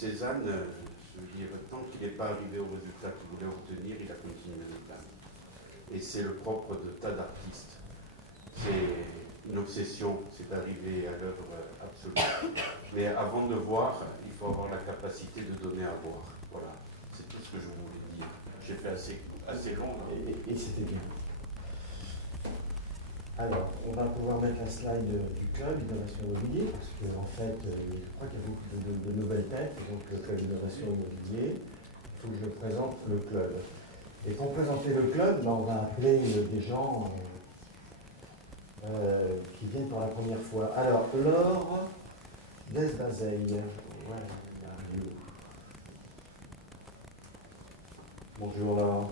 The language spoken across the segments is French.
Cézanne, je veux dire, tant qu'il n'est pas arrivé au résultat qu'il voulait obtenir, il a continué de peindre. Et c'est le propre de tas d'artistes. C'est une obsession, c'est d'arriver à l'œuvre absolue. Mais avant de voir, il faut avoir la capacité de donner à voir. Voilà, c'est tout ce que je voulais dire. J'ai fait assez long. Et c'était bien. Alors, on va pouvoir mettre la slide du club Innovation Immobilier, parce qu'en fait, je crois qu'il y a beaucoup de nouvelles têtes, donc le club Innovation Immobilier, il faut que je présente le club. Et pour présenter le club, on va appeler des gens qui viennent pour la première fois. Alors, Laure Desbazeilles. Voilà, bonjour Laure.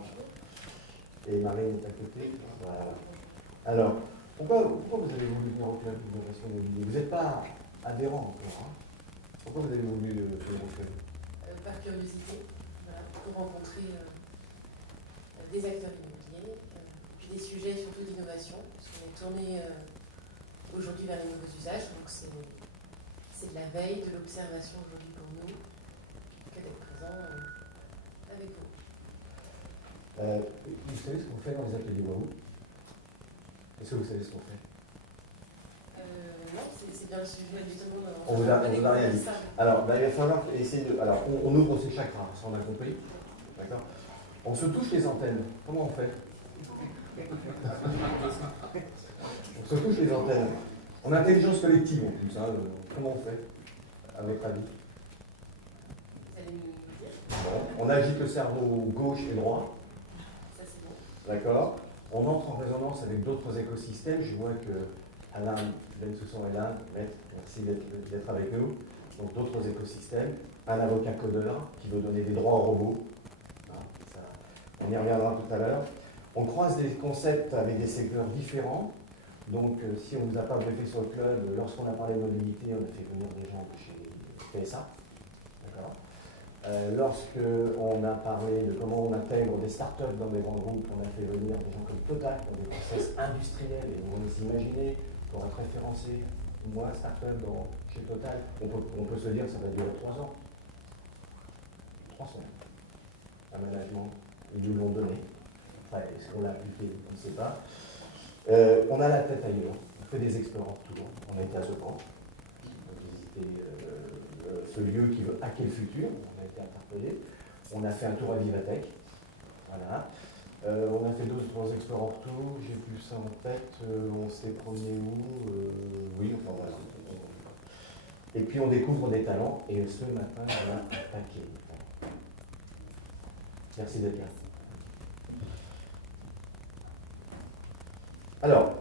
Et Marine est à côté. Voilà. Alors, pourquoi vous avez voulu venir au club d'Innovation Immobilier? Vous n'êtes pas adhérent encore, hein? Pourquoi vous avez voulu venir au club? Par curiosité, voilà, pour rencontrer des acteurs immobiliers, puis des sujets surtout d'innovation, parce qu'on est tourné aujourd'hui vers les nouveaux usages, donc c'est de la veille, de l'observation aujourd'hui pour nous, que d'être présent avec vous. Vous savez ce qu'on fait dans les ateliers Waouh? Est-ce que vous savez ce qu'on fait? Non, c'est bien le sujet justement. On vous a rien dit. Alors, il va falloir essayer de. Alors, on ouvre ses chakras, ça on a compris. D'accord? On se touche les antennes. Comment on fait? On se touche les antennes. On a intelligence collective en plus. Hein. Comment on fait, à votre avis? Vous allez nous dire. Bon, on agite le cerveau gauche et droit. Ça c'est bon. D'accord? On entre en résonance avec d'autres écosystèmes. Je vois que Alain Bensoussan est là. Merci d'être avec nous. Donc d'autres écosystèmes. Un avocat codeur qui veut donner des droits aux robots. Ça, on y reviendra tout à l'heure. On croise des concepts avec des secteurs différents. Donc si on ne vous a pas briefé sur le club, lorsqu'on a parlé de mobilité, on a fait venir des gens de chez PSA. D'accord? Lorsqu'on a parlé de comment on intègre des startups dans des grands groupes, on a fait venir des gens comme Total, qui ont des process industriels, et vous vous imaginez, pour être référencé, moi, startup chez Total, on peut se dire que ça va durer 3 ans. 3 semaines. Un management, ils nous l'ont donné. Après, est-ce qu'on l'a appliqué? On ne sait pas. On a la tête ailleurs, on fait des explorations toujours. On a été à Sopran, on a visité ce lieu qui veut hacker le futur, on a été interpellé. On a fait un tour à Vivatech, voilà. On a fait d'autres explorations, j'ai plus ça en tête, on s'est promené où? Oui, enfin voilà. Et puis on découvre des talents, et ce matin, on a attaqué. Merci d'être là. Alors,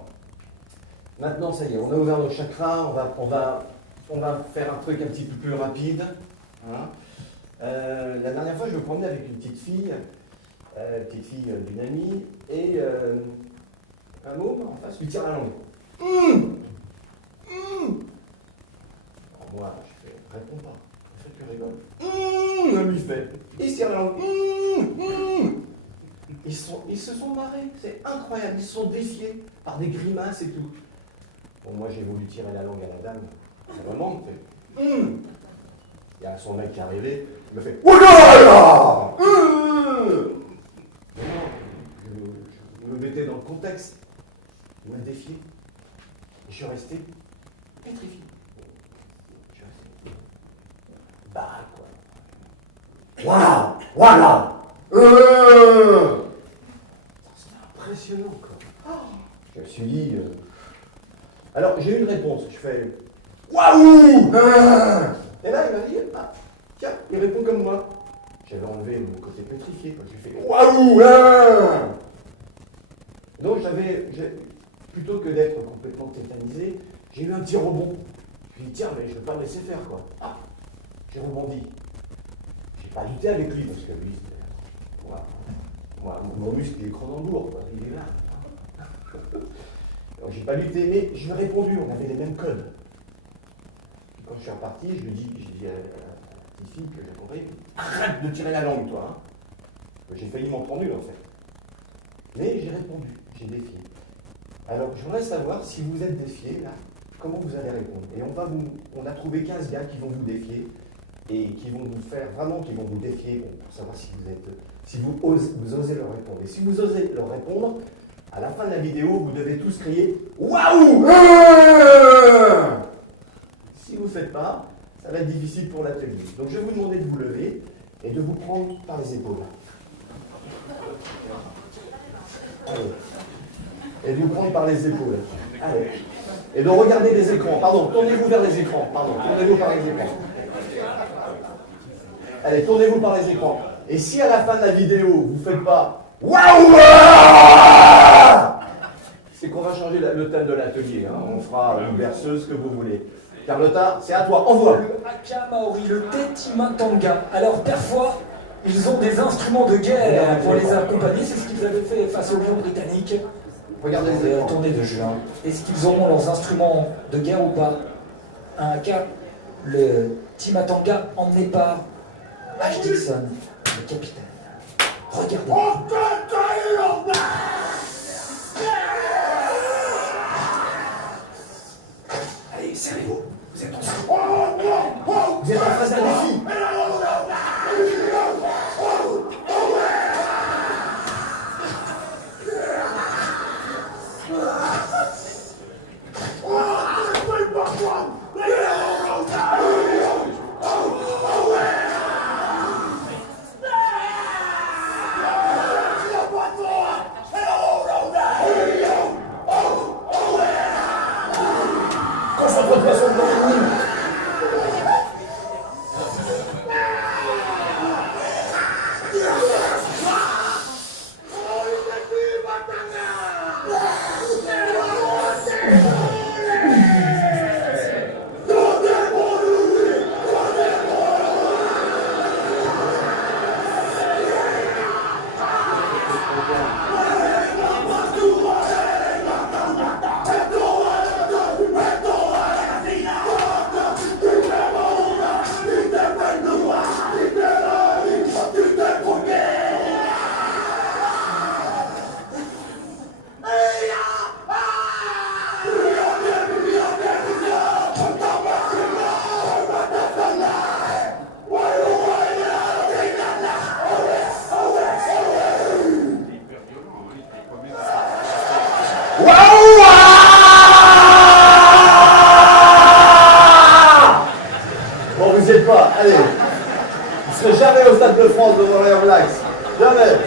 maintenant, ça y est, on a ouvert nos chakras, on va faire un truc un petit peu plus rapide. Hein. La dernière fois, je me promenais avec une petite fille d'une amie, et un môme en face lui tire la langue. Alors moi, je fais, réponds pas, je fais que rigole. Elle lui fait, il se tire la langue. Ils se sont marrés, c'est incroyable, ils se sont défiés par des grimaces et tout. Bon, moi j'ai voulu tirer la langue à la dame, la maman me fait Il y a son mec qui est arrivé, il me fait Je me mettais dans le contexte, il m'a défié, et je suis resté pétrifié. Je suis resté. Bah quoi. Voilà. C'était impressionnant, quoi. Je me suis dit. Alors, j'ai eu une réponse. Je fais waouh. Et là, il m'a dit tiens, il répond comme moi. J'avais enlevé mon côté pétrifié, quoi. J'ai fait waouh. Donc, plutôt que d'être complètement tétanisé, j'ai eu un petit rebond. Je lui ai dit tiens, mais je ne vais pas me laisser faire, quoi. J'ai rebondi. J'ai pas lutté avec lui, parce que lui, mon muscle, il est Cronenbourg, quoi. Il est là. Alors, j'ai pas lutté, mais je lui ai répondu, on avait les mêmes codes. Puis quand je suis reparti, j'ai dit à la petite fille que j'ai compris, arrête de tirer la langue, toi. Hein. J'ai failli m'en prendre une, en fait. Mais j'ai répondu, j'ai défié. Alors, je voudrais savoir, si vous êtes défié, là, comment vous allez répondre. Et on a trouvé 15 gars qui vont vous défier. et qui vont vous faire vraiment, qui vont vous défier pour savoir si vous osez leur répondre. Et si vous osez leur répondre, à la fin de la vidéo, vous devez tous crier « Waouh !» Si vous ne le faites pas, ça va être difficile pour l'atelier. Donc je vais vous demander de vous lever et de vous prendre par les épaules. Allez. Et de vous prendre par les épaules. Allez. Et de regarder les écrans. Pardon, tournez-vous vers les écrans. Pardon, tournez-vous par les écrans. Allez, tournez-vous par les écrans. Et si à la fin de la vidéo, vous ne faites pas « Waouh !» c'est qu'on va changer le thème de l'atelier. Hein. On fera une berceuse que vous voulez. Carlotta, c'est à toi, envoie. Le haka maori, le tetimatanga. Alors parfois, ils ont des instruments de guerre pour les accompagner. C'est ce qu'ils avaient fait face aux lions britanniques. Regardez les La écrans. tournée de juin. Est-ce qu'ils auront leurs instruments de guerre ou pas? Un haka, le timatanga emmené par H. Dixon, le capitaine. Regardez. Allez, serrez-vous. Vous êtes ensemble. Vous êtes en face d'un défi. Concentre-toi sur le bon. Bon, vous êtes pas, allez. Vous ne serez jamais au Stade de France devant les Blacks. Jamais.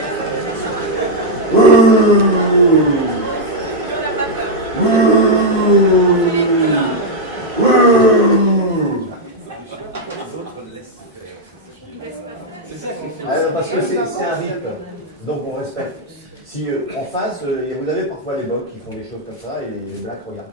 Parce que c'est un rythme, donc on respecte. Si en face, vous avez parfois les Bocs qui font des choses comme ça et les Blacks regardent.